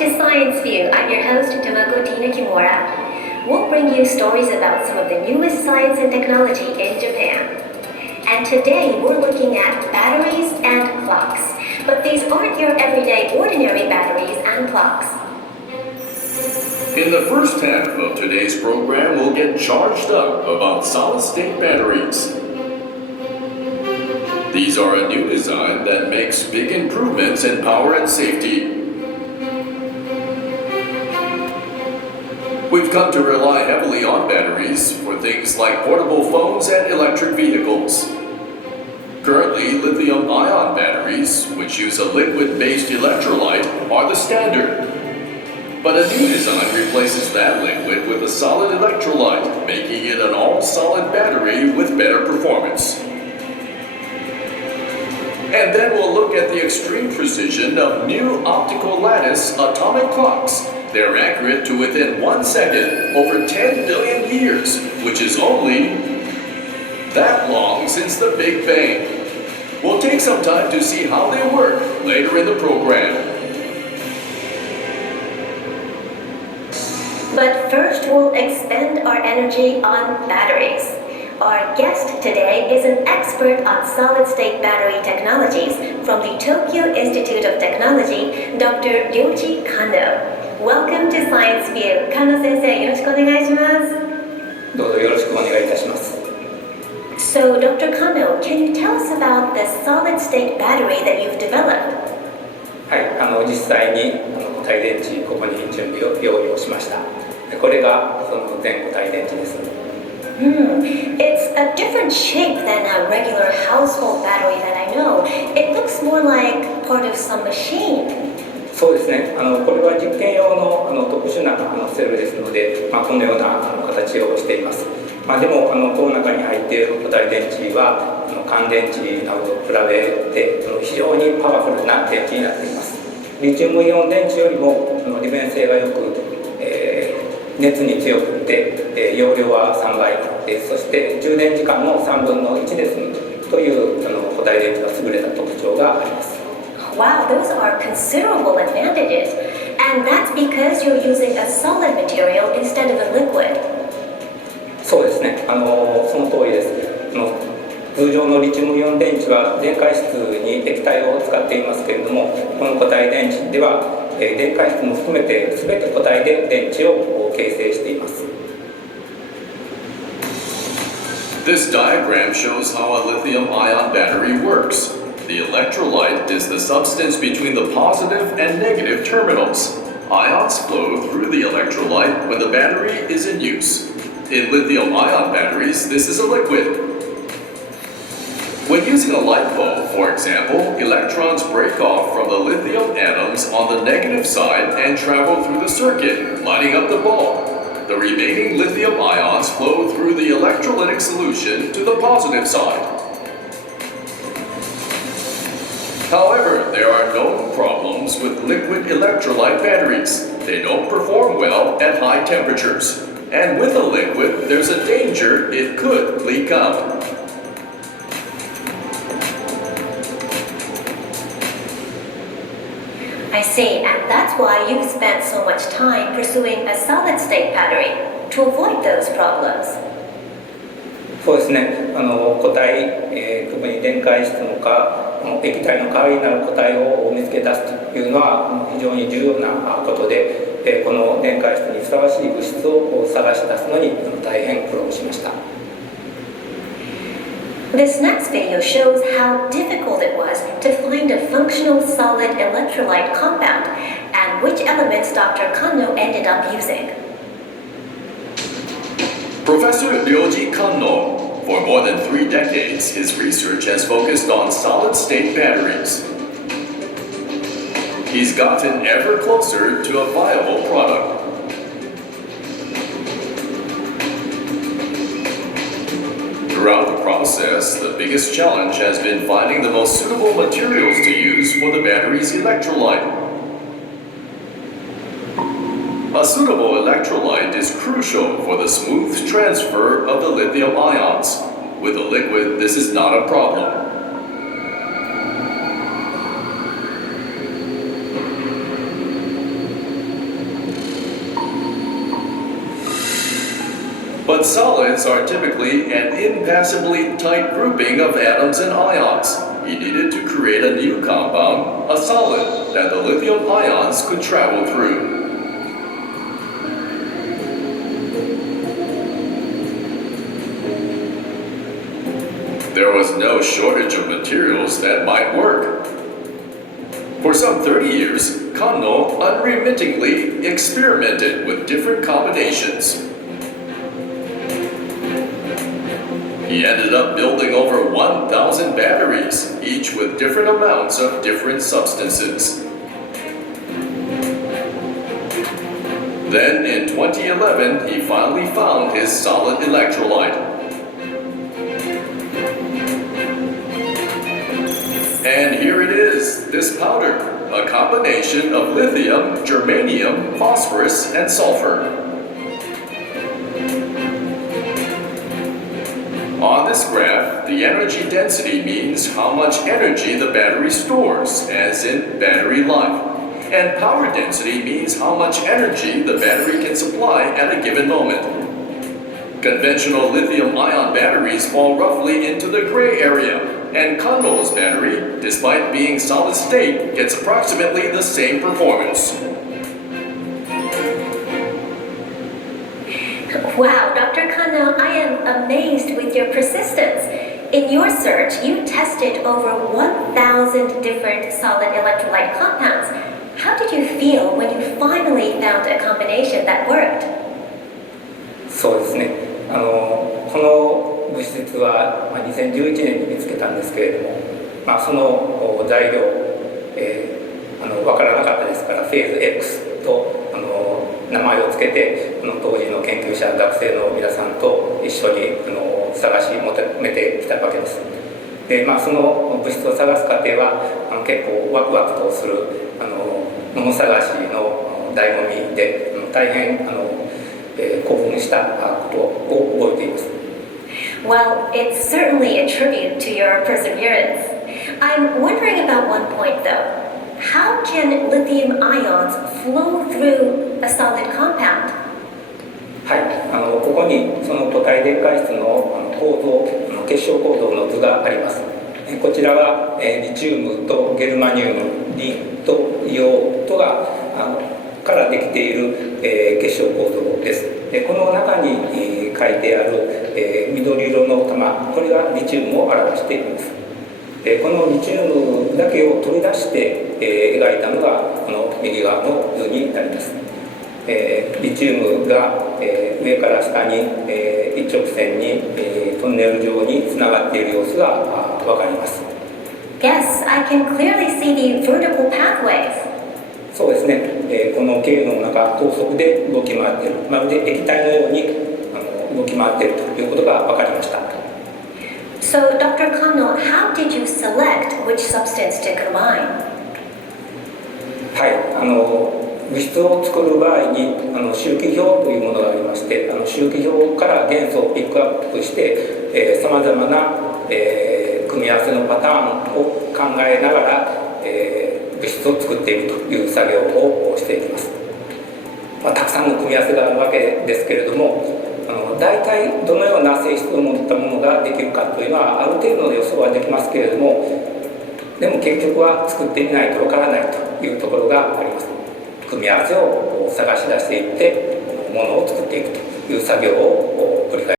to Science View. I'm your host, Tomoko Tina Kimura. We'll bring you stories about some of the newest science and technology in Japan. And today we're looking at batteries and clocks. But these aren't your everyday ordinary batteries and clocks. In the first half of today's program, we'll get charged up about solid-state batteries. These are a new design that makes big improvements in power and safety. We've come to rely heavily on batteries for things like portable phones and electric vehicles. Currently, lithium-ion batteries, which use a liquid-based electrolyte, are the standard. But a new design replaces that liquid with a solid electrolyte, making it an all-solid battery with better performance. And then we'll look at the extreme precision of new optical lattice atomic clocks. They're accurate to within 1 second over 10 billion years, which is only that long since the Big Bang. We'll take some time to see how they work later in the program. But first, we'll expend our energy on batteries. Our guest today is an expert on solid-state battery technologies from the Tokyo Institute of Technology, Dr. Ryoji Kano. Welcome to Science View. Kano 先生、よろしくお願いします。どうぞよろしくお願いいたします。So, Dr. Kano, can you tell us about the solid-state battery that you've developed? はい、実際に固体電池ここに準備を用意をしました。これがその全固体電池です。It's a different shape than a regular household battery that I know. It looks more like part of some machine. そうですね。これは実験用の特殊なセルですので、このような形をしています。でもこの中に入っている固体電池は乾電池などと比べて非常にパワフルな電池になっています。リチウムイオン電池よりも利便性が良く、熱に強くて、容量は3倍、そして充電時間も3分の1で済むという固体電池が優れた特徴があります。Wow, those are considerable advantages. And that's because you're using a solid material instead of a liquid. そうですね。その通りです。通常のリチウムイオン電池は電解質に液体を使っていますけれども、この固体電池では電解質も含めて全て固体で電池を形成しています。This diagram shows how a lithium-ion battery works. The electrolyte is the substance between the positive and negative terminals. Ions flow through the electrolyte when the battery is in use. In lithium-ion batteries, this is a liquid. When using a light bulb, for example, electrons break off from the lithium atoms on the negative side and travel through the circuit, lighting up the bulb. The remaining lithium ions flow through the electrolytic solution to the positive side. However, there are known problems with liquid electrolyte batteries. They don't perform well at high temperatures. And with a liquid, there's a danger it could leak out. I see, and that's why you've spent so much time pursuing a solid-state battery, to avoid those problems. そうですね。固体、特に電解質の液体の代わりになる固体を見つけ出すというのは非常に重要なことで、この電解質にふさわしい物質を探し出すのに大変苦労しました。This next video shows how difficult it was to find a functional solid electrolyte compound and which elements Dr. Kano ended up using. Professor Ryoji Kano. For more than 3 decades, his research has focused on solid-state batteries. He's gotten ever closer to a viable product. Throughout the process, the biggest challenge has been finding the most suitable materials to use for the battery's electrolyte. A suitable electrolyte is crucial for the smooth transfer of the lithium ions. With a liquid, this is not a problem. But solids are typically an impassably tight grouping of atoms and ions. He needed to create a new compound, a solid, that the lithium ions could travel through. There was no shortage of materials that might work. For some 30 years, Kanno unremittingly experimented with different combinations. He ended up building over 1,000 batteries, each with different amounts of different substances. Then in 2011, he finally found his solid electrolyte. And here it is, this powder, a combination of lithium, germanium, phosphorus, and sulfur. On this graph, the energy density means how much energy the battery stores, as in battery life. And power density means how much energy the battery can supply at a given moment. Conventional lithium-ion batteries fall roughly into the gray area. And Kanno's battery, despite being solid state, gets approximately the same performance. Wow, Dr. Kanno, I am amazed with your persistence. In your search, you tested over 1,000 different solid electrolyte compounds. How did you feel when you finally found a combination that worked? そうですね。この物質は2011年に見つけたんですけれども、その材料、分からなかったですからフェーズ X と名前をつけて当時の研究者学生の皆さんと一緒に探し求めてきたわけです。で、その物質を探す過程は結構ワクワクとするもの探しの醍醐味で大変興奮したことを覚えています。Well, it's certainly a tribute to your perseverance. I'm wondering about one point though. How can lithium ions flow through a solid compound? はい、ここにその固体電解質の構造、結晶構造の図があります。こちらはリチウムとゲルマニウム、リンと硫黄とがからできている結晶構造です。この中に書いてある緑色の玉、これがリチウムを表しています。このリチウムだけを取り出して描いたのがこの右側の図になります。リチウムが上から下に一直線にトンネル状につながっている様子がわかります。Yes, I can clearly see the vertical pathways. そうですね、この経路の中、高速で動き回っている、まるで液体のように動き回っているということが分かりました。So, Dr. Kanno, how did you select which substance to combine? はい、物質を作る場合に周期表というものがありまして、周期表から元素をピックアップしてさまざまな、組み合わせのパターンを考えながら、物質を作っていくという作業をしていきます。たくさんの組み合わせがあるわけですけれども、大体どのような性質を持ったものができるかというのはある程度の予想はできますけれども、でも結局は作ってみないとわからないというところがあります。組み合わせを探し出していってものを作っていくという作業を繰り返します。